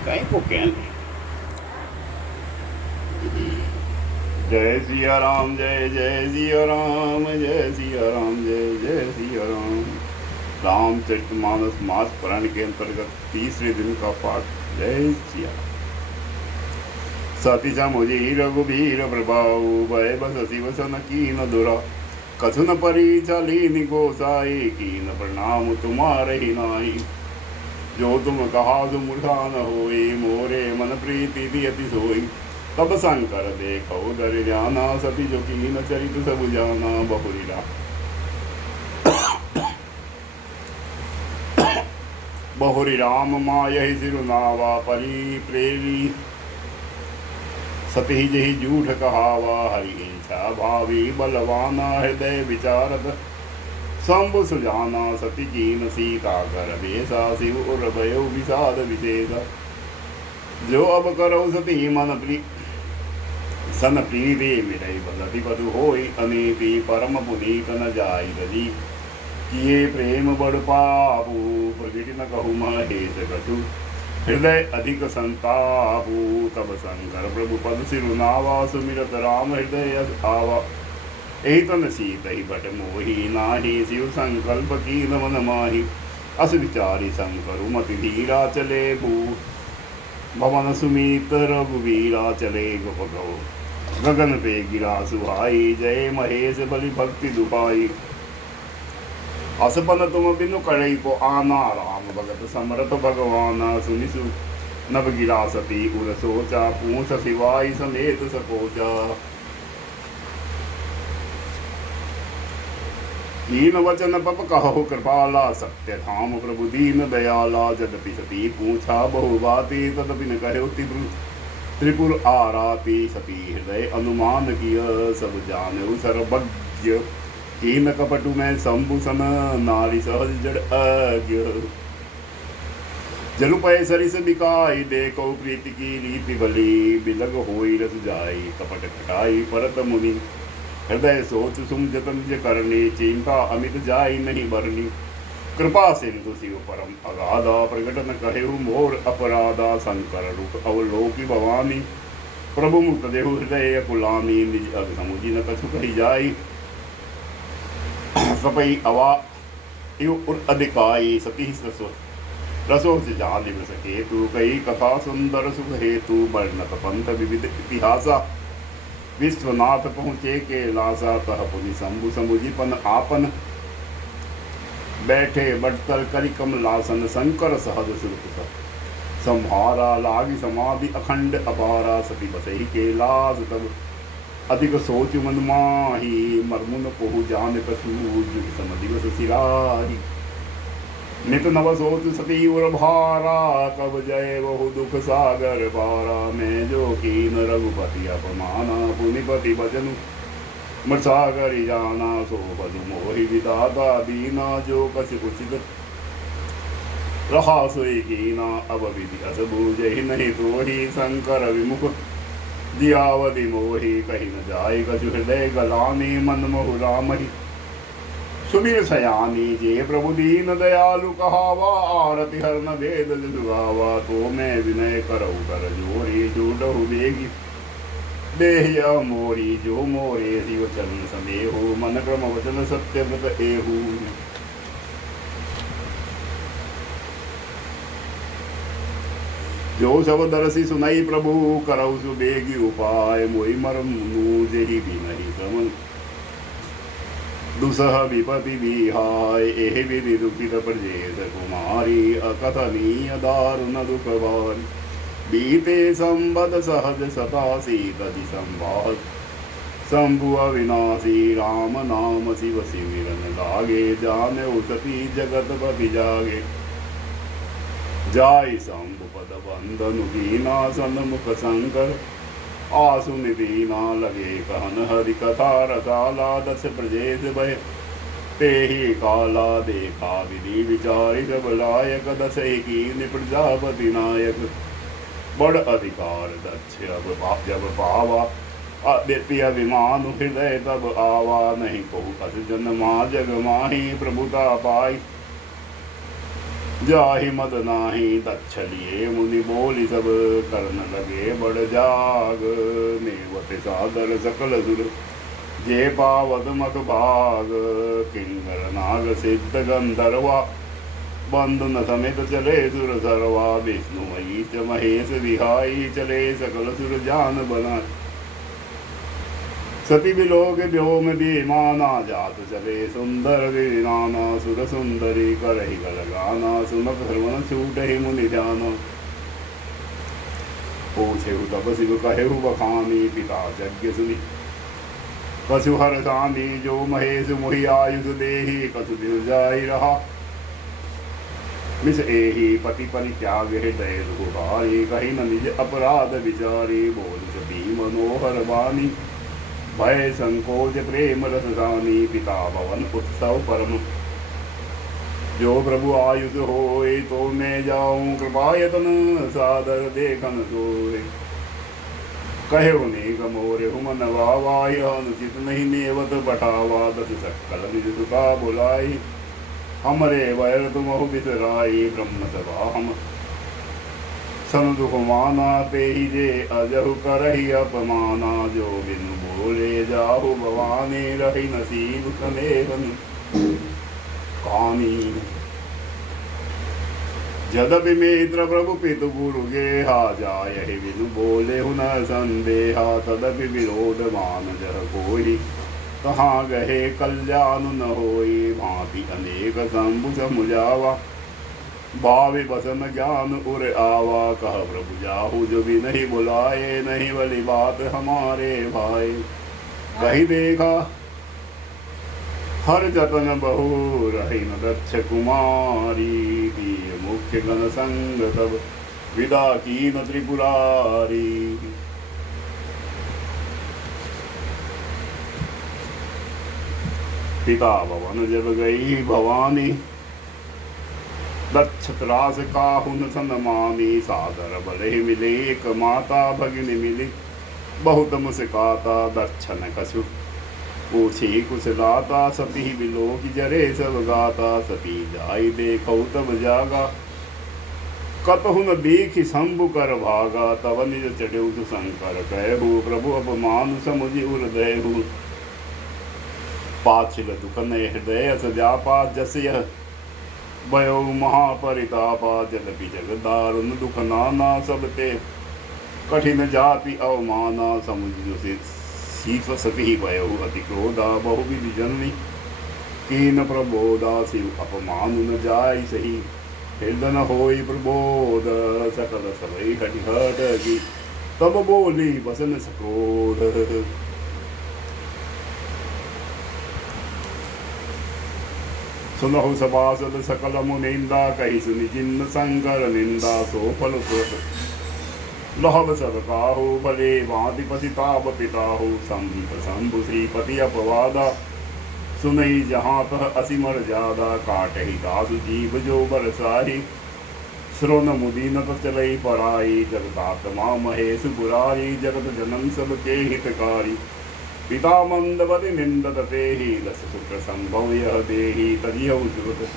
कहीं को कहने। जय सिया राम, जय जय सिया राम, जय सिया राम, जय जय सिया राम। रामचरितमानस मास पुराण के अंतर्गत तीसरे दिन का पाठ। जय सिया। सती समुझी रघुबीर प्रभाऊ, भय बस शिव सन कीन दुरा। कछु न परी चली निगोसाई, कीन प्रणाम तुम्हारे ही नाई। जो तुम कहा सो मूर्खा न होई, मोरे मन प्रीति दियति सोई। तब शंकर देखो दर जाना, सती जो कीन चरित सब जाना। बहुरीरा बहुरी राम मायहि सिरुनावा, परी प्रेरी सती जही झूठ कहावा। हरि इच्छा भावी बलवाना, हृदय विचारत शंभु सुजाना। सती कीन सीता कर बेसा, शिव उर भयो विषाद विशेषा। जो अब करो सती मन सन प्रीति मिलई, बलति बधु होई अनीति। परम पुनीत न जाई रजी, किए प्रेम बड़ पापू। प्रगति न कहु महेश कछु, हृदय अधिक संतापू। तब शंकर प्रभु पद सिरुनावा, सुमिरत राम हृदय आवा। एहि तन सीत ही बट मोही, नाही शिव संकल्प कीन मन माही। अस विचारी शंकर मति धीरा, चले भू भवन सुमित रघुवीरा। चले गुप गो गगन पे गिरा सुहाई, जय महेश बलि भक्ति दुहाई। असपन तुम बिनु कड़ई को आना, राम भगत समरथ भगवाना। सुनिसु नभ गिरा सती उर सोचा, पूछ सिवाई समेत सकोचा। कीन वचन पप कहो कृपाला, सत्य धाम प्रभु दीन दयाला। जदपि सती पूछा बहु बाती, तदपि न कहो त्रिपुर आराती। सती हृदय अनुमान किया, सब जाने सर्वज्ञ। कीन कपटु में शंभु सन, नारी सहज जड़ अज्ञ। जलु पय सरिस बिकाई, देखो प्रीति की रीति भली। बिलग होई रस जाई, कपट खटाई परत मुनि। हृदय सोच सुमजतन करनी, चिंता अमित जाई नहीं बरनी। कृपा सिंधु शिव परम अगाधा, प्रकट न कहेहु मोर अपराधा। शंकर रूप अवलोकी भवानी, प्रभु मुक्त देहु हृदय अकुलानी। निज अग समुझी न कछु कही जाई, सपई अवा इव उर अधिकाई। सती रसो से जान निभ सके तू, कई कथा सुंदर सुख हेतु। वर्णत पंथ विविध इतिहासा, विश्वनाथ पहुँचे के लासा। तह पुनि शंभु समुझिपन आपन, बैठे बटतल करि कमलासन। शंकर सहज सुरत संहारा, लागी समाधि अखंड अपारा। सती बसहि के लास तब, अधिक सोच मन माही। मर्मुन कोहु जान कछु, जुग सम दिवस सिराही। नित नव सोच सती उर भारा, कब जय बहु दुख सागर पारा। मैं जो कीन रघुपति अपमाना, पुनिपति भजनु मृषागर जाना। सो बधु मोहि विदाता दीना, जो कछ उचित रहा सोई कीना। अब विधि अस बूझहि नहीं तोहि, शंकर विमुख दियावधि मोहि। कही न जाय कछु हृदय गलानी, मन मोहु रामहि सुबीर सयानी। जे प्रभु दीन दयालु कहावा, आरति हरन भेद जुगावा। तो मैं विनय करऊ कर जोरी, जोडहु बेगी देहिया मोरी। जो मोरे शिव चरण समेहु, मन क्रम वचन सत्य व्रत एहु। जो सब दरसी सुनाई प्रभु, करऊ सुबेगी उपाय। मोहि मरमु जेहि भी नहीं समन, दुसह विपति विहाय। एहि विधि दुखित प्रजेत कुमारी, अकथनीय दारुण दुख भारी। बीते संबद सहज सतासी, तदि संवाद शंभु अविनाशी। राम नाम शिव सिमिरन लागे, जाने सती जगत पति जागे। जाय शंभु पद बंधनु कीना, सन्मुख शंकर आसु निदीना। लगे कहन हरि कथा रसाला, दस प्रजेश भय ते ही काला। देखा विधि विचारि सब लायक, दस की प्रजापति नायक। बड़ अधिकार दक्ष अब जब पावा, अद्वितीय अभिमान हृदय तब आवा। नहीं कहु अस जन्मा जग माही, प्रभुता पाई जाहि मद नाही दक्ष लिए मुनि बोली सब करन लगे बड़ जाग नेवत सादर सकल सुर जे पावत मत भाग किंकर नाग सिद्ध गंधर्वा बंधन समेत चले सुर सरवा विष्णु मही च महेश विहाई चले सकल सुर जान बना सती विलोक व्योम विमाना जात चले सुंदर विनाना सुर सुंदरी करहि गल गाना सुनक श्रवण छूटहि मुनि ध्यान पूछेहु तब शिव कहेहु बखानी पिता यज्ञ सुनि कछु हर सानी जो महेश मोहि आयुष देहि कछु दिन जाहि रहा मिस एहि पति परित्याग हृदय दुहारी कहि न निज अपराध विचारी बोल सती मनोहर वाणी भय संकोच प्रेम रसदानी पिता भवन उत्सव परम जो प्रभु आयुष होय तो मैं जाऊं कृपायतन सादर देखन सोय कहे उन्हें मोरे हुमन वावाय अनुचित नहीं नेवत पठावा दस सकल निज सुखा बुलाई हमरे वैर तुम बिसराई ब्रह्म सभा हम सन दुख माना ते ही जे अजहु करही अपमाना जो बिनु बोले जाहु भवानी रही नसीब कलेहन कहानी जदपि मित्र प्रभु पितु गुरु गेहा जाय बिनु बोले हुन संदेहा तदपि विरोध मान जह कोई कहाँ गहे कल्याण न होई भांति अनेक शंभु समुझावा भावे बसन ज्ञान उर आवा कह प्रभु जाहु जो भी नहीं बुलाए नहीं वाली बात हमारे भाई कही देखा हर जतन बहु रही न दक्ष कुमारी दिय मुख्य गण संग तब विदा की न त्रिपुरारी पिता भवन जब गई भवानी दक्ष त्रास काहुन सन मामी सादर बले मिले एक माता भगिनी मिली बहुत मुस्काता दर्शन कछु पूछी कुशलाता सती विलोक जरे सब गाता सती जाई देखो तब जागा कतहु न देखी शंभु कर भागा तब निज चढ़ेउ शंकर कहु प्रभु अपमान समुझि उर्दयहु पाछिल दुख नय हृदय सजापा जस यह भयो महापरितापा जलपि जग दारुण दुख नाना सब ते कठिन जाति अवमाना समुझ शीफ सती भयो अति क्रोधा बहुविधि जननी कीन प्रबोधा शिव अपमान न जाय सही हृदय न होई प्रबोध सकल सबई हटिहट की तब बोली बसन सक्रोध सुनहु सभासद सकल मुनिंदा कही सुनि जिन्न शंकर निंदा सो फल सुत लहब सब काहु भले भांति पतिताप पिताहु संत शंभु श्रीपति अपवादा सुनई जहाँ तह असिमर ज्यादा काटहि दासु जीव जो बरसाही श्रोन मुदीन चलई पराई जगतात्मा महेश बुरारी जगत जनन सब के हितकारी पिता मंदवति निंदत तेहि दस शुक्र संभव यह देहि तजिहु श्रुत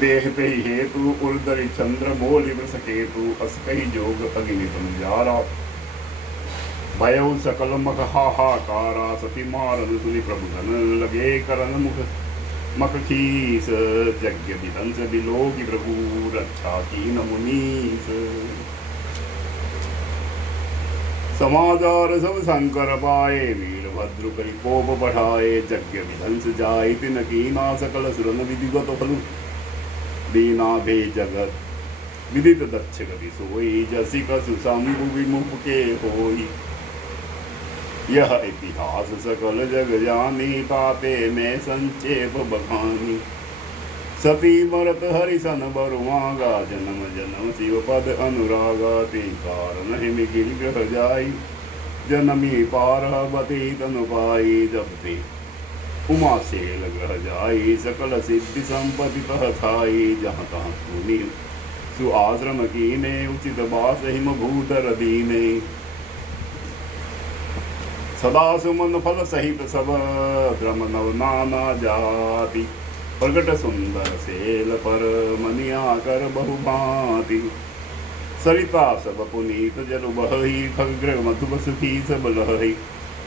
देखते ही हेतु उर्दरि चंद्र बोलि वृषकेतु अस कही जोग अग्नि तुम जारा भयउ सकल मख हाहाकारा सती मारन सुनि प्रभु धन लगे करन मुख मख खीस यज्ञ विधंस विलोकि प्रभु रक्षा कीन मुनीस समाचार सब शंकर पाए वीरभद्र करि कोप बढ़ाए यज्ञ विधंस जाय तिन कीना सकल सुरन विधिवत फलु दीना भे जगत विदित दक्ष कवि सोई जसी कसु शंभु विमुख के होई यह इतिहास सकल जग जानी ताते में संक्षेप बखानी सती मरत हरिसन बरुआगा जन्म जन्म शिव पद अनुरागा ते कारण हिमिगिल ग्रह जाई जनमी पार्वती तनु पाई जब ते उमा सेल ग्रह जाई सकल सिद्धि संपत्ति तह थाई जहाँ तहाँ सुनी सुआश्रम कीने उचित बास हिम भूधर दीने सदा सुमन फल सहित सब क्रम नव नाना जाति प्रगट सुंदर सेल पर मनिया कर बहु भांति। सरिता सब पुनीत जरु बहहि खग्र मधुब सुखी सब लहहि।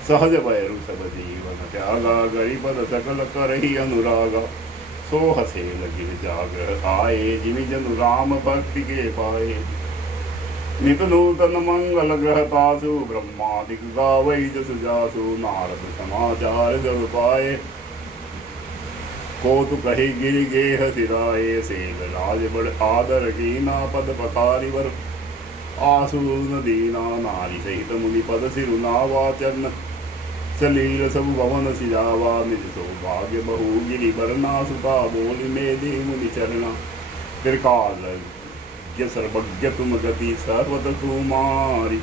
सहज वैरु सब जीवन त्यागा गरीपद सकल करहि अनुरागा। सो हसेल गिरजाग्रह आए जिमि जनु राम भक्ति के पाए। नित नूतन मंगल ग्रह तासु ब्रह्मादिक गावै जसु जासु। नारद समाचार जब पाए को तु कही गिरि गेह सिराए। सेल राज बड़ आदर कीना पद पखारी वर। आसु नदीना नारी सहित मुनि पद सिरु नावा। चरण सलील सब भवन सिजावा। निज सौभाग्य बहु गिरि बरना। सुता बोली मेदे मुनि चरना। त्रिकाल सर्वज्ञ तुम गति सर्वत कुमारी।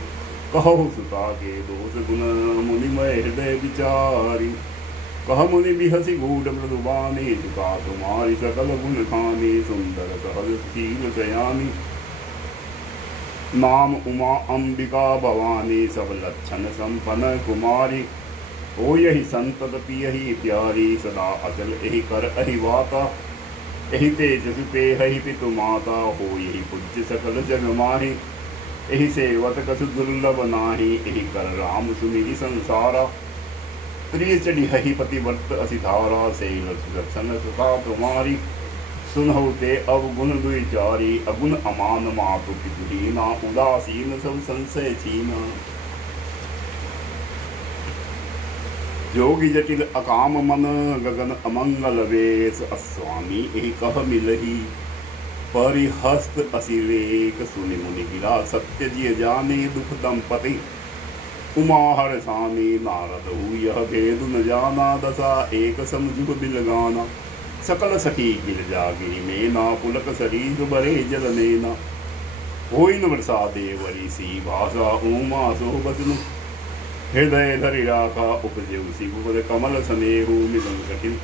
कहु सुता के दोष गुण मुनिमय हृदय विचारी। कह मुनि बिहसी गूढ़ मृदुबानी। झुका तुम्हारी सकल गुण खानी। सुंदर सहज शील सयानी। नाम उमा अंबिका भवानी। सब लक्षण संपन्न कुमारी। हो यही संतत पियहि प्यारी। सदा अचल एहि कर अहि वाता। एहि तेज पे हहि पितु माता। हो यही पूज्य सकल जग माहि। एहि सेवत कछु दुर्लभ नाही। एहि कर राम सुमिरि संसारा। प्रिय चढ़ी हहि पतिव्रत असिधारा। सेल सुदर्शन सुता तुम्हारी। सुनहु ते अवगुण दुचारी। अगुण अमान मातु पितुहीना। उदासीन सब संशय छीना। जोगी जटिल अकाम मन गगन अमंगल वेश। अस्वामी एहि कह मिलही परिहस्त असिरेक। सुनि मुनि गिरा सत्य जिय जाने दुख दंपति। उमा हर सानी नारद हु यह भेद न जाना। दशा एक समझु बिलगाना। सकल सखी गिरजा गिरि मेना। पुलक सरीर बरे जल नेना। होई न वर्षा देवरी सी भाषा। उमा सो बचनु हृदय धरि राखा। उपजेउ शिव कमल स्नेहु। मिलन कठिन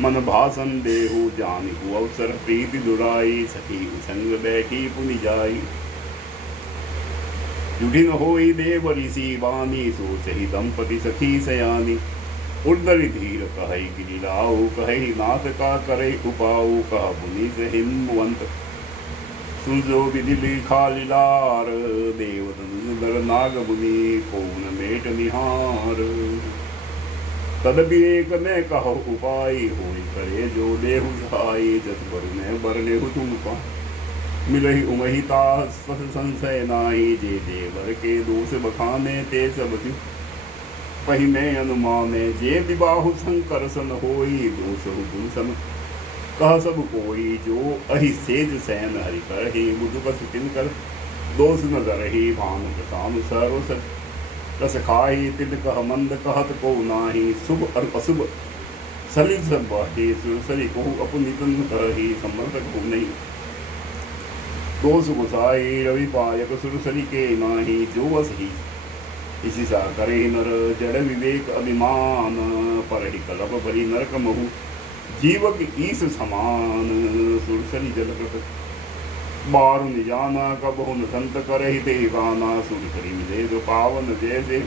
मन भाषण देहु। जानिहु अवसर प्रीति दुराई। सखी संग बैठी पुनि जाई। जुठिन होई देवरी सी बानी। सोचहि दंपति सखी सयानी। उर्दरि धीर कहै गिरिराऊ। कहै नाथ का करे उपाऊ। कह मुनि से हिमवंत सुनजो विधि लिखा लीलार। देवतन नाग मुनि कौन मेट निहार। तदपि एक ने कहो उपाय। होई करे जो देहु सहाय। जस बरने बरनेहु तुम पा। मिलहि उमहि तास संशय नाही। जे देवर के दोष बखाने ते सब पहि में अनुमाने। जे विबाहु शंकर सन होई। दोषहु गुण कह सब कोई। जो अहि सेज सैन हरि करहि। बुधु पसु तिनकर दोष न धरहि। भानु प्रसानु सर्व रस खाहि। तिल कह मंद कहत को नाही। शुभ और अशुभ सलिल सब बाटे। सुरसरी कहु अपनि तन करहि। समर्थक हो नहीं दोष गुसाई। रवि पायक सुरसरी के नाही। जो असही इसी सा करे नर जड़ विवेक अभिमान। परहि कलप बलि नरक महु। जीवक ईस समान। सुरसरी जलकृत बारु निजाना। कबहु न संत करहि ते गाना। सुरसरी मिले जो पावन जैसे।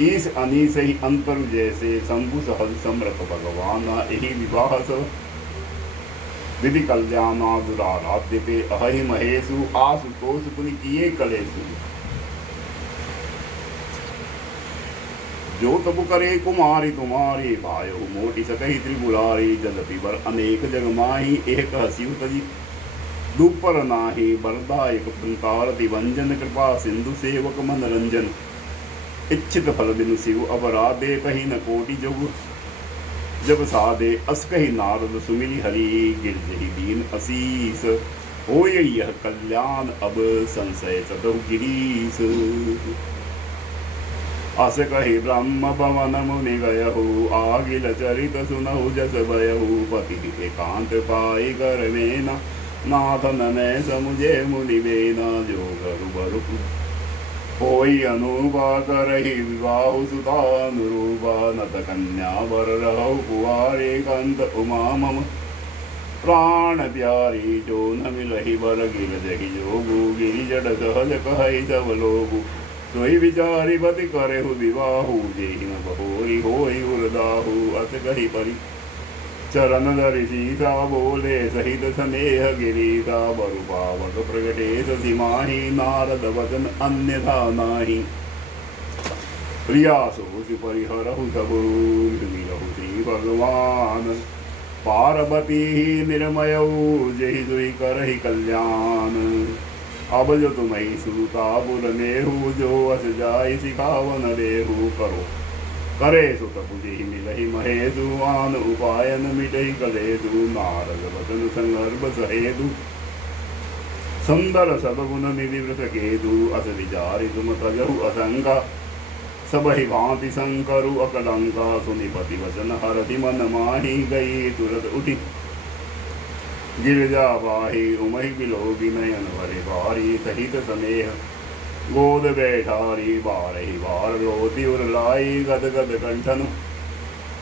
ईस अनीस ही अंतर जैसे। शंभु सहज समरथ भगवाना। एहि विवाह सब विधि कल्याणा। दुराराध्य पे अहि महेशु। आशुतोष पुनि किए कलेशु। जो तबु करे कुमारी तुम्हारी। भायो मोटी सकहि त्रिपुरारी। जलपि बर अनेक जग माही। एक हसिउ तजी दुपर नाही। बरदायक पंकार दिवंजन। कृपा सिंधु सेवक मन रंजन। इच्छित फल बिनु शिव अपराधे। कही न कोटि जोग जब साधे। अस कही नारद सुमिरि हरि। गिरजहि दीन असीस। होय यह कल्याण अब संशय सदहु गिरीश। अस कही ब्रह्म भवन मुनि गयहु। आगिल चरित सुनहु जस भयहु। पति एकांत पाई कर मेना। नाथन ने समुझे मुनि बेना। जो गरु बरु होई अनुपा करहि विवाहु। सुतानुरूपा नत कन्या वर रहु। कुआरे कंत उमा मम प्राण प्यारी। जो न मिलहि बर गिर जहि जोगु। गिरि जड़ सहज कहै सब लोगु। सोई विचारी पति करेहु विवाहु। जेहि न बहोरी होई उर्दाहु। अस कहि परि चरण धरि सीता बोले सहित स्नेह गिरीता बरु पावक प्रगटे सि माही नारद वचन अन्यथा नाही प्रिया सोच परिहरहु सब मिलहु श्री भगवान पार्वती निर्मयऊ जहि दुई करहि कल्याण अब जो तुम्हें सुता बुल नेहु जो अस जाय सिखावन रेहु करो करे सुत पुजहि मिलहि महेशु आन उपायन मिटहि कलेशु नारद वचन संगर्भ सहेदु सुंदर सदगुण निधि वृष केतु अस विचारि तुम तजहु असंगा सबहि भांति शंकरु अकलंका सुनिपति वचन हरति मन माही गई तुरत उठि गिरजा बाही उमहि बिलोकि नयन भरे भारी सहित स्नेह गोद बैठारी बारही बार रोती उर लाई गद गद कंठन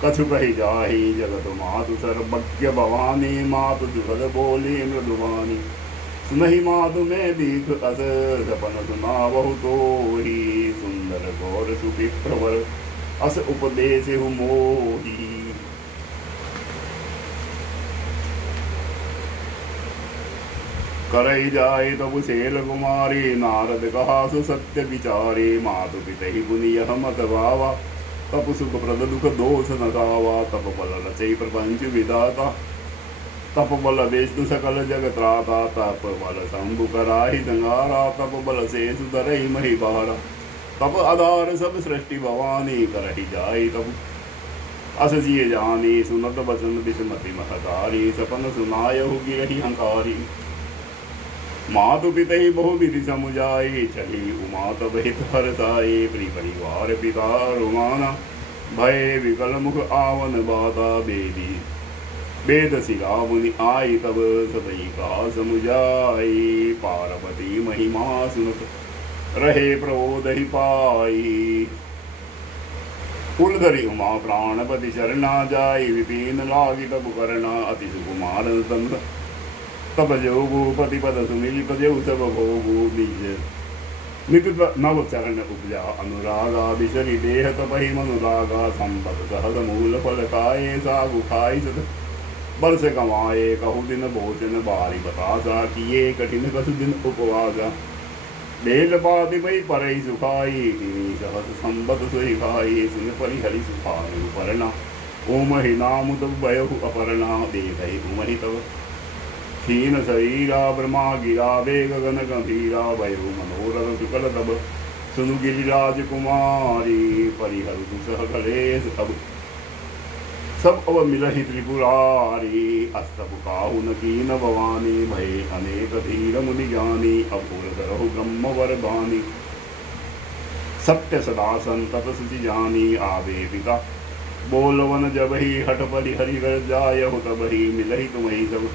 कछु कही जाही जगत मातु सर्वज्ञ भवानी मातु जुगद बोली मृदुवानी सुनहि मातु में दीख अस सपन सुना बहु तो ही सुंदर गौर सुखी प्रवर अस उपदेश मोही करई जाए तबु शैल कुमारी नारद कहा सु सत्य विचारे मातु पितहि गुनि यह मत भावा तप सुख प्रद दुख दोष न गावा तप बल रचय प्रपंच विदाता तप बल विष्णु सकल जग त्राता तप बल शंभु कराहि संगारा तप बल से सुधरहि मही बारा तप आधार सब सृष्टि भवानी करहि जाय तब अस जिय जानी सुनत बचन बिस्मति महतारी सपन सुनायहु गिरहि हंकारी मातु पितहि बहु विधि समुझाई चली उमा तब हित हरताई प्रिय परिवार पिता रुमाना भय विकल मुख आवन बाता बेदी वेद शिरा मुनि आई तब सबई का समुझाई पार्वती महिमा सुनत रहे प्रबोधि पाई कुलधरी उमा प्राणपति शरणा जाई विपिन लागी तब करना अति सुकुमार तंत्र तब जोगु पतिपद सुमिल पदेउ तब भोगु निज नित नव चरण उपजा अनुरागा बिसरि देह तपहि मनुरागा संपत सहज मूल फल खाए सागु खाई सत बरस कमाए कहु दिन भोजन बारी बतासा किए कठिन कसु दिन उपवासा बेल पाति पई परई सुखाई तिनी सहस संबत सोई खाई सुन परिहरि सुखानु परना ओमहि नाम तब भयहु अपरना देखहि उमहि तब क्षीण शरीरा ब्रह्मा गिरा वेग गगन गंभीरा वयु मनोरथ शुक्ल तब सुनु गिरिराज कुमारी परिहर दुसह कलेश अब सब अब मिलहि त्रिपुरारी अस्तब काहु न कीन भवानी भय अनेक धीर मुनि ज्ञानी अपूर करहु ब्रह्म वर बानी सत्य सदा संतत सुचि जानी आवे पिता बोलवन जब ही हट परिहरि कर जाय हो तब ही मिलहि तुम्हि सब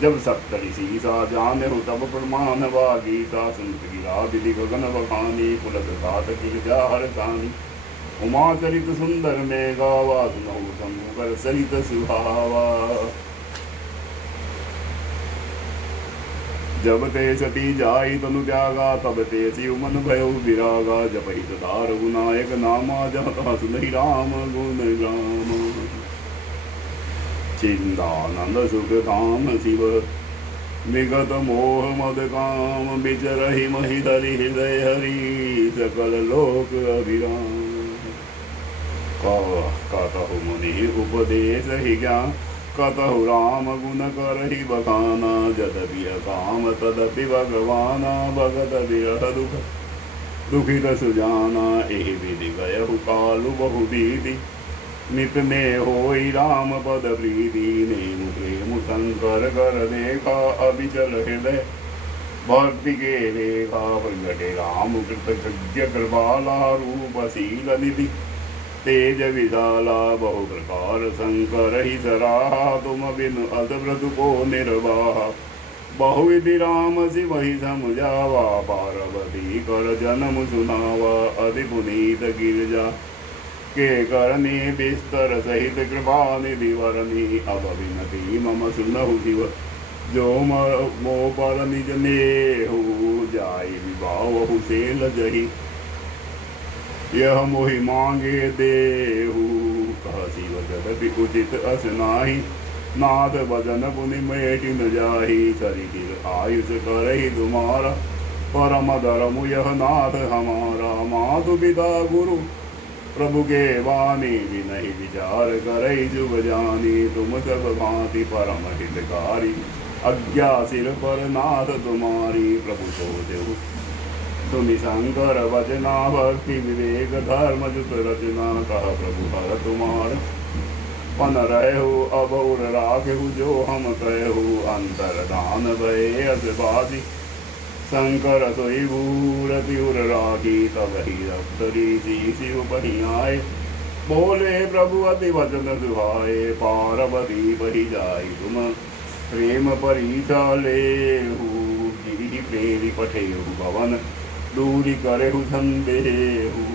जब सप्तरी सीसा जान हो तब प्रमाण गीता सुनत गिरा विधि गगन बखानी पुलक घात गिरजा हर कानी उमा चरित सुंदर में गावा सुनहु शंभु कर सरित सुहावा जब ते सती जाई तनु त्यागा तब ते शिव मन भयउ विरागा जब ही सदार विनायक नामा जहाँ सुनहि राम गुण गामा चिंतानंद सुख धाम शिव विगत मोह मद काम विचरहि महि धरि हृदय हरि सकल लोक अभिराम कतहु मुनि उपदेश हि ज्ञान कतहु राम गुण करहि बखाना जदपि काम तदपि भगवाना भगत विरह दुख दुखित सुजाना एहि विधि गयहु कालु बहु बीति नित ने होई राम पद प्रीति नेम प्रेम शंकर कर देखा अभिचल हृदय भक्ति के रेखा प्रगटे राम कृतज्ञ कृपाला रूप शील निधि तेज विशाला बहु प्रकार शंकर ही सराहा तुम बिन अदव्रत को निर्वाह बहुविधि राम शिव ही समझावा पार्वती कर जन्म सुनावा अति पुनीत गिरजा के करनी बिस्तर सहित कृपा निधि वरनी अब विनती मम सुनहु शिव जो मो पर निज नेहु जाय विभावहु सेल जही यह मोहि मांगे देहु कह शिव जदपि उचित अस नाही, नाथ भजन पुनि मेटि न जाहि, शरीर आयुष करहि तुम्हारा, परम धर्म यह नाथ हमारा। मातु पिता गुरु प्रभु के वाणी, विनहि विचार करहि शुभ जानी, तुम सब भांति परम हितकारी, आज्ञा सिर पर नाथ तुम्हारी। प्रभु सो देहु सुनि शंकर वचना, भक्ति विवेक धर्म जुत रचना, कह प्रभु हर तुमार पन रहु, अब उर राखहु जो हम कहु, अंतरदान भय अस बासी, शंकर सोई भूरति उर राखी, तब ही रफ्तरी शिव बही आए, बोले प्रभु अति वचन सुहाए, पार्वती बही जाई तुम प्रेम परीक्षा लेहु, गिरि प्रेरी पठेहु भवन, दूरी करेहु संदेहु।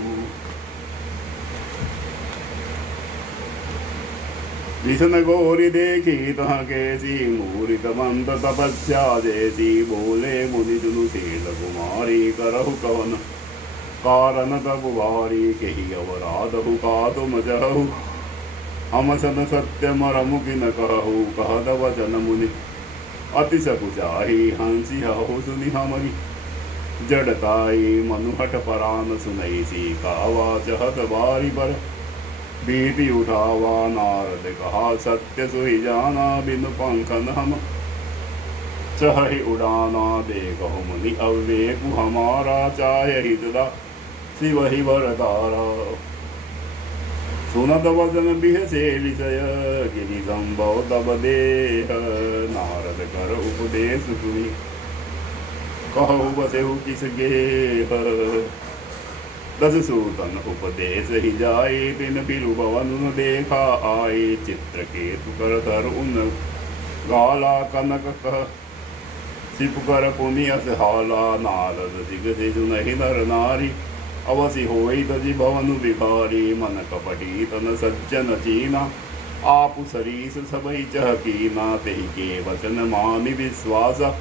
विष्णु गौरी देखी तह कैसी, मूर्त मंत तपस्या जैसी, बोले मुनि जुनु शील कुमारी, करहु कवन कारण तब भारी, कही अवराधहु का तुम जहु, हम सन सत्य मरमु किन कहु, कहत वचन मुनि अति सकुचाही, हंसी हहु सुनि हमरी, जड़ताई मनुहट परान सुनई सी, कावा चहत बारी पर बीती उठावा, नारद कहा सत्य सोई जाना, बिनु पंखन हम चहि उड़ाना, देखो मुनि अविवेकु हमारा, चाहे हितदा शिव ही वरदारा। सुनत वचन बिहसे विषय, गिरि संभव तब देह, नारद कर उपदेश सुनी, कहु बसेहु किस गेह, दस सूतन उपदेश ही जाए, तिन बिरु भवन देखा आए, चित्र केतु कर धर उन गाला, कनक कह सिप कर पुनि अस हाला, नारद दिग सिजु नहीं नर नारी, अवसि होई तजि भवन विभारी, मन कपटी तन सज्जन चीना, आपु सरीस सबई चहकीना, तेहि के वचन मानि विश्वासा,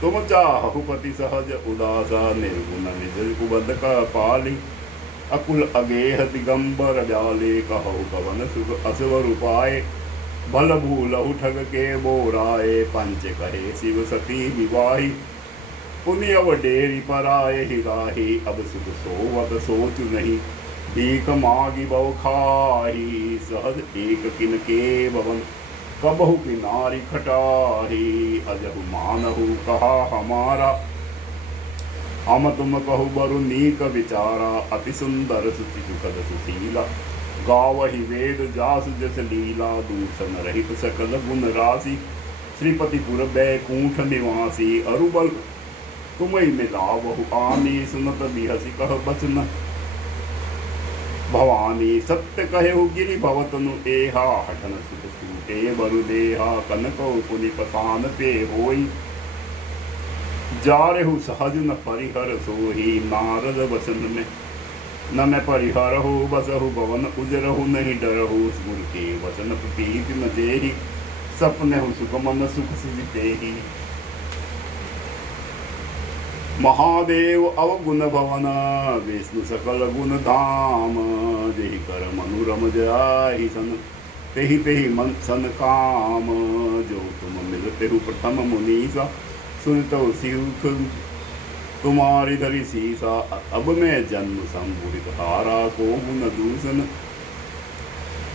तुम चाहु पति सहज उदासा, निर्गुण निज कुबद का पाली, अकुल अगेह दिगंबर जाले, कहु कवन सुख असवर उपाय, भल भूलहु ठग के बोराए, पंच कहे शिव सती विवाही, पुनि अव डेरी पराए हिराही, अब सुख सोवत सोचु नहीं, भीख मागी बहु खाही, सहज एक किन के भवन, कबहु की नारी खटाही, अजहु मानहु कहा हमारा, हम तुम कहु बरु नीक विचारा, अति सुंदर सुचि सुखद सुशीला, गावहि वेद जासु जस लीला, दूषण रहित सकल गुण राशि, श्रीपतिपुर बैकुंठ निवासी, अरुबल तुम्हि मिलावहु आनी, सुनत बिहसि कह बचन भवानी, सत्य कहेहु गिरि भवतनु एहा, हठन सुख सूटे बरु देहा, कनको पुनि पसान पे होई, जारेहु सहज न परिहर सोही, नारद वचन में न मैं परिहरहु, बसहु भवन उजरहु नहीं डरहु, गुर के वचन प्रीति न जेहि, सपनेहु सुख मन सुख सिजितेहि। महादेव अवगुण भवन, विष्णु सकल गुण धाम, जेहि कर मनुरम जाहि सन, तेहि तेहि मन सन काम, जो तुम मिलते हो प्रथम मुनीसा, सुनतो सिख तुम्हारी धरी सीसा, अब मैं जन्म संबुरित हारा, को गुण दूषण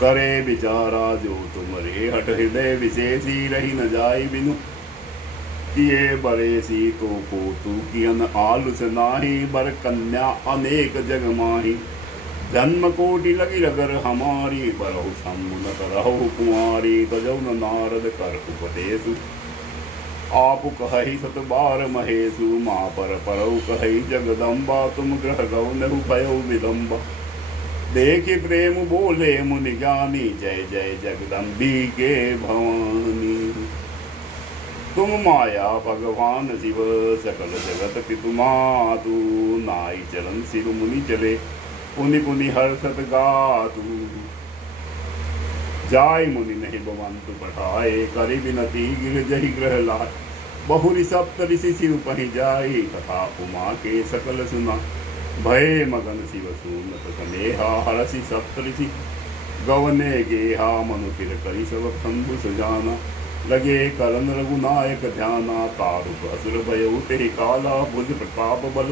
करे विचारा, जो तुमरे हट हृदय विशेषी, रही न जाई बिनु किए बरेसी, तो को तू कियन आलुस नाही, बर कन्या अनेक जग माही, जन्म कोटि लगी रगर हमारी, बरहु सम्मुन करहु कुंवारी, तजौ न नारद कर उपदेशु, आप कहि सत बार महेशु, माँ पर परौ कहि जगदम्बा, तुम ग्रह गौनहु भयो विलम्बा, देखि प्रेम बोले मुनि ज्ञानी, जय जय जगदम्बिके भवानी। तुम माया भगवान शिव, सकल जगत पितु मातु, नाई चरण सिर मुनि चले, पुनि पुनि हर्षत गातु, जाय मुनि नहीं बवंतु पठाए, करि विनती गिर जहि ग्रह लाय, बहुरी सप्त ऋषि शिव पहि जाई, तथा उमा के सकल सुना, भय मगन शिव सुनत स्नेहा, हरषि सप्त ऋषि गवने गेहा मनु फिर करी सब खंभु सजाना, लगे करन रघुनायक ध्याना, तारुक असुर भयउ ते काला, भुज प्रताप बल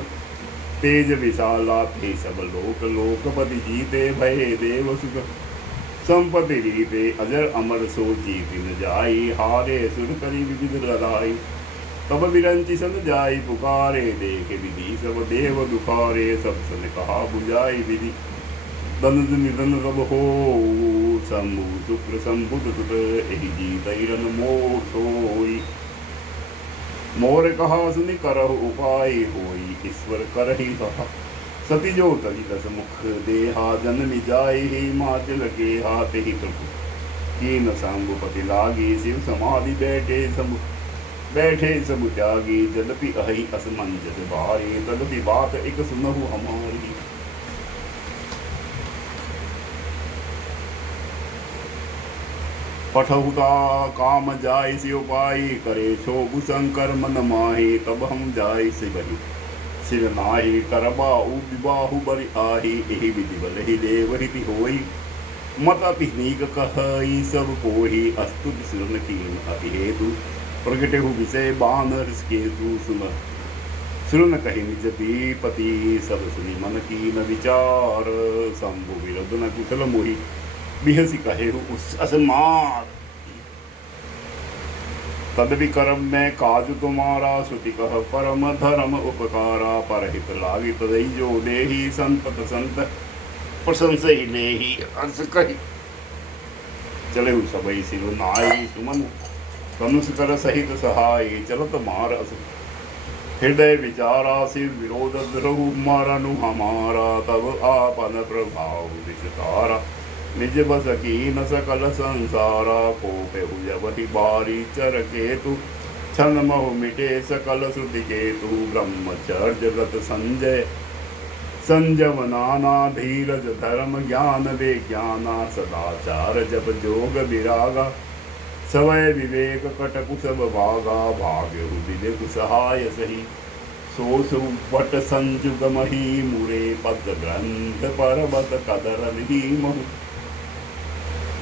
तेज विशाला, थे सब लोक लोकपति जीते, भय देव सुख संपत्ति रीते, अजर अमर सो जीत न जाई, हारे सुर करी विविध लड़ाई, तब विरंचि सन जाई पुकारे, देखे विधि सब देव दुखारे, सब सन कहा बुझाई विधि, दनुज निधन सब हो, शंभु शुक्र शंभुत सुत, एहि जीतैरन मोर सोई, मोर कहा सुनि करहु उपाय होई, ईश्वर करहि कहा, सती जो तली दस मुख देहा, जननी जाय ही माचल के हाथ ही प्रभु, कीन शंभुपति लागी, शिव समाधि बैठे सब त्यागी, जदपि अहि असमंजस भारी, तदपि बात एक सुनहु हमारी, पठहुता काम जाय से उपाय, करे क्षोभ शंकर मन माही, तब हम जाय से बही, सिर नाहि करबाऊ विबाहु बरि आही, एहि विधि बल ही देव हिति होई, मत अति नीक कहई सब कोहि, अस्तुति सुरन कीन अति हेतु, प्रगटेहु विषय बानर केतु, सुरन कहि निज दीपति, सब सुनि मन कीन विचार, शंभु विरद न कुशल मोहि, बिहसी कहेहु उस मार, तदपि कर्म में काज तुम्हारा, श्रुति कह परम धर्म उपकारा, परहित लागी तदई जो देही, संतत संत प्रशंस ही लेही, अर्स कही चले सबई सिर नाई, सुमन धनुष कर सहित सहाय, चलत मार अस हृदय विचारा, सिर विरोध द्रहु मारनु हमारा, तब आपन प्रभाव विस्तारा, निज बस कीन सकल संसारा, कोपेहु जब ही बारी चर केतु, छन महु मिटे सकल श्रुति केतु, ब्रह्मचर्य व्रत संजम नाना, धीरज धर्म ज्ञान विज्ञाना, सदाचार जप जोग विरागा, सवय विवेक कटकु सब भागा, भाग्यहु विवेक सहाय सही, सोस उपट संजुग मही, मुरे पद ग्रंथ पर्वत कदर ही महु,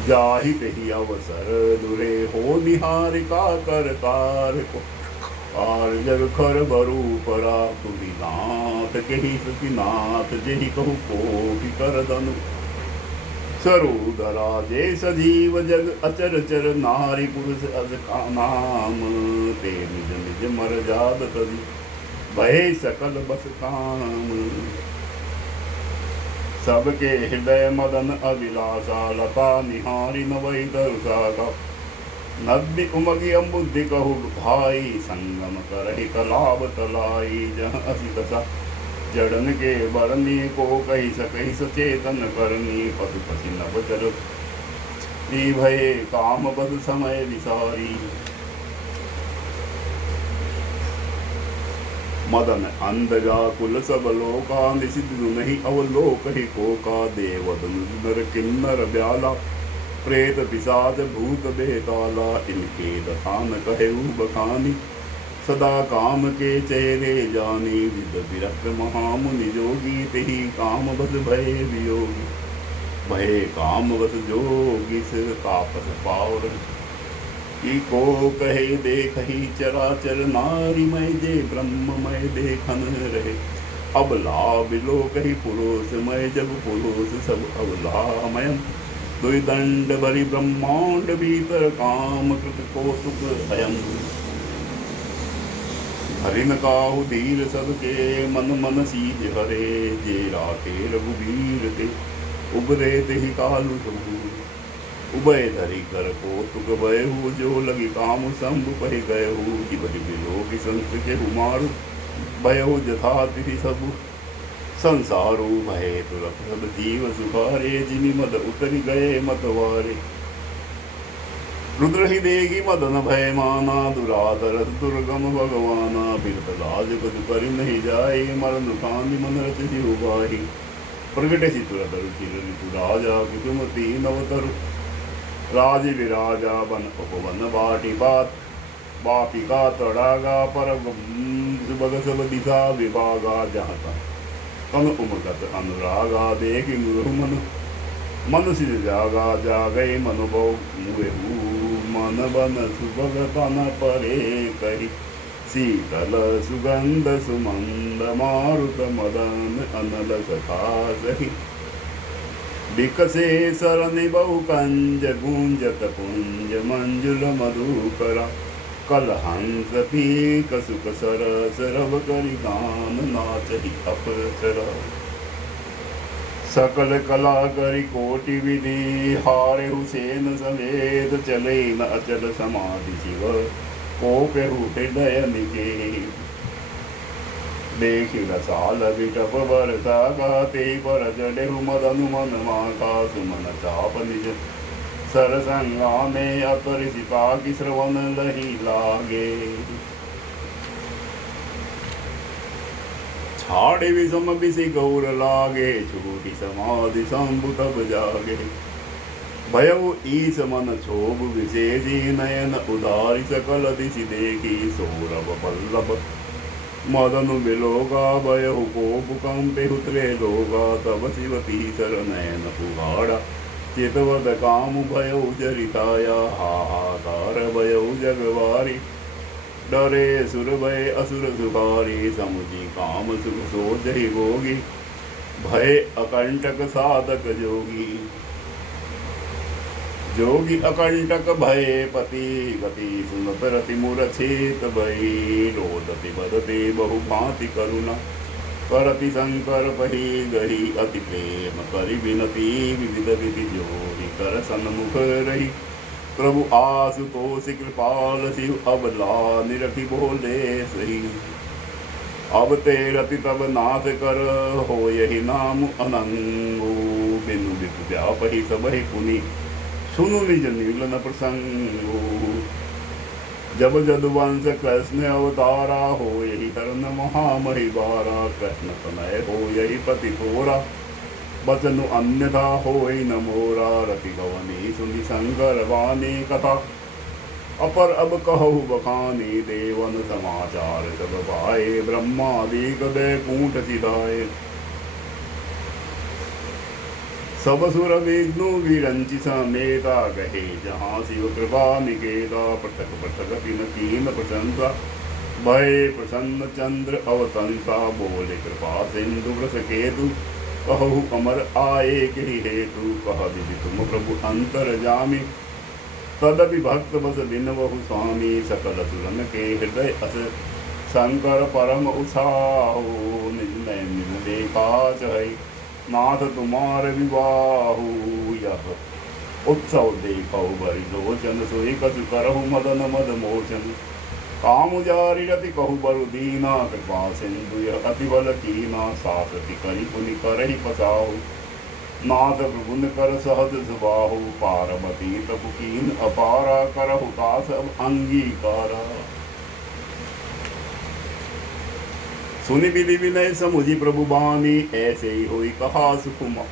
जाहि तहि अवसर दुरे, हो निहारिका करतार को, आर जग खर बरु परा, तुलि नाथ केहि सतीनाथ, जेहि कहु को कर दनु, सरोधरा जे सजीव जग अचर चर, नारी पुरुष अज का नाम, ते निज निज मर जाद तरी, भय सकल बस काम, सबके हृदय मदन अभिलाषा, लता निहारी नवई दरुषा, नद्य उमगी अम्बुद्धि कहु भाई, संगम करहि तलाब तलाई, जहाँ असी दशा जड़न के बरनी, को कही सकही सचेतन करनी, पशु पशि नभ चर भय, काम बद समय विसारी, मदन अंध व्याकुल सब लोका, निषिद्ध नहीं अवलोक ही कोका, देव नर किन्नर ब्याला, प्रेत पिशाच भूत बेताला, इनके दथान कहेऊ बखानी, सदा काम के चेहरे जानी, विद विरक्त महामुनि जोगी, तेहि काम बस भय वियोगी, भय काम बस जोगी, सिर तापस पावर, की को कहे देखहि चराचर, नारी मय जे ब्रह्ममय देखन रहे, अबला बिलो कही पुरुष मय, जब पुरुष सब अबलामय, द्विदंड भरी ब्रह्मांड भीतर, काम कृत कौतुक अयम, हरिन काहु धीर सबके, मन मन सीज हरे, जे राखे रघुवीर ते, उबरे तेहि कालु सबू, उभय धरि कर कौतुक भयहु, जो लगी काम शंभु पहि गयहु, जिबहि बिलोकि संत के हुमारु, भयहु जथा तिथि सबु, संसारो भय तुरत सब जीव सुखारे, जिनि मद उतरि गए मतवारे, रुद्र ही देगी मदन भय माना, दुराधर दुर्गम भगवाना, बिरत लाज गति पर नहीं जाए, मरण कांति मन रच जिहु बाहि, प्रगटे सि तुरत रुचिर ऋतु राजा, कुसुमति नवतरु, राज विराजा बन उपवन बाटी बात, बापिका तड़ागा, पर बग सब दिशा विभागा, जहाँ तन उमगत अनुरागा, देखि मन मनुष्य जागा जागे मनोभव मुएहू मन बन सुभग तन परे कही शीतल सुगंध सुमंद मारुत मदन अनल सखा सही विकसे सरनि बहु कंज गुंजत पुंज मंजुल मधुकरा कल हंस पीक सुख सरस रव करि गान नाचहि अप्सरा सकल कला करि कोटि विधि हारे हुसैन समेत चले न अचल समाधि शिव कोपेहु हृदय निकेत देखि रसाल विटप बरसा गाते पर जडेहु मदनु मन माका सुमन चाप निज सरसंगा में अपरिचिता की श्रवण लही लागे छाड़े विषम विषि गौर लागे छूटी समाधि शंभु तब जागे भयउ ईस मन क्षोभ विशेषी नयन उदारी सकल दिशि देखी सौरभ पल्लभ मदनु बिलोगा भयउ कोप कंपे उतरे लोगा तब शिवती सर नयन पुगाड़ा चितवद काम भयउ जरिताया हाहाकार भयउ जगवारी डरे सुर भय असुर सुखारी समुझी काम सुख सोचहि भोगी भय अकंटक साधक जोगी जोगी अकंटक भय पति गति सुनत रति मूर्छित भई रोदति बदते बहु भांति करुणा करति शंकर पही गही अति प्रेम करि विनती विविध विधि जोहि कर सन्मुख रही प्रभु आशुतोष कृपाल शिव अब ला निरखि बोले सही अब ते रति तब नाथ कर हो यही नाम अनंगो बिनु बिपु व्यापहि सबहि पुनि सुनु निज नीलन प्रसंगो जब जदुवंश कृष्ण अवतारा हो यही हरण महामहि बारा कृष्ण तनय हो यही पति थोरा बचनु अन्यथा हो न मोरा रति गवनी सुनि शंकर वाणी कथा अपर अब कहु बखानी देवन समाचार सब पाए ब्रह्मादिक बैकुंठ सिधाए सब सुर विष्णु विरंचि समेता गहे जहाँ शिव कृपा निकेता पृथक पृथक तीन कीन प्रशंसा भय प्रसन्न चंद्र अवतंसा बोले कृपा सिंधु व्रस केतु कहु अमर आए के हेतु कह विधि तुम प्रभु अंतर जामी तदपि भक्त बस बिनवहु स्वामी सकल सुरन के हृदय अस शंकर परम उत्साहो निज नयन देखा चहै नाथ तुम्हार विवाहु यह उत्सव देखो बरि लोचन सोई कछु करहु मदन मद मोचन काम जारी रति कहु बरु दीना कृपा सिंधु यह अति बल कीना सासति करि पुनि करहि पसाहु नाथ प्रभुन कर सहज सुबाहु पार्वती तपु कीन अपारा करहु दास अब अंगीकारा सुनि विधि विनय समुझी प्रभु बानी ऐसे ही होई कहा सुकुमा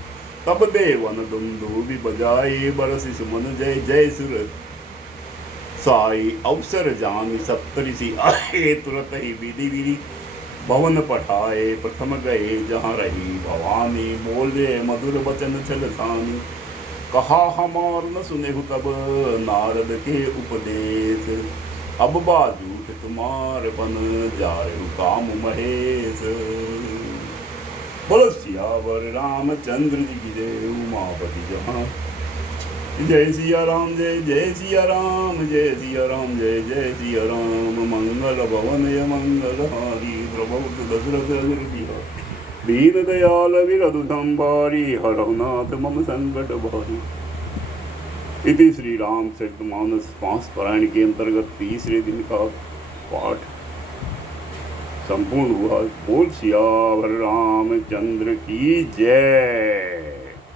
तब देवन दुंदुभि बजाए बरसि सुमन जय जय सुर साई अवसर जानी सप्तऋषि आए तुरत ही विधि विधि भवन पठाए प्रथम गए जहाँ रही भवानी बोले मधुर वचन छलसानी कहा हमार न सुनेहु तब नारद के उपदेश अब बाजूठ तुम्हार बन जारहु काम महेश बोलो सियावर रामचंद्र जी की जय उमापति जहाँ जय सिया राम जय जय सिया राम जय सिया राम जय जय सिया राम मंगल भवन य मंगल हारी प्रभु दशरथ दीन दयाल विरधु संभारी हरहुनाथ मम संकट भारी। इति श्री रामचरितमानस मास पारायण के अंतर्गत तीसरे दिन का पाठ संपूर्ण हुआ। बोल सियावर रामचंद्र की जय।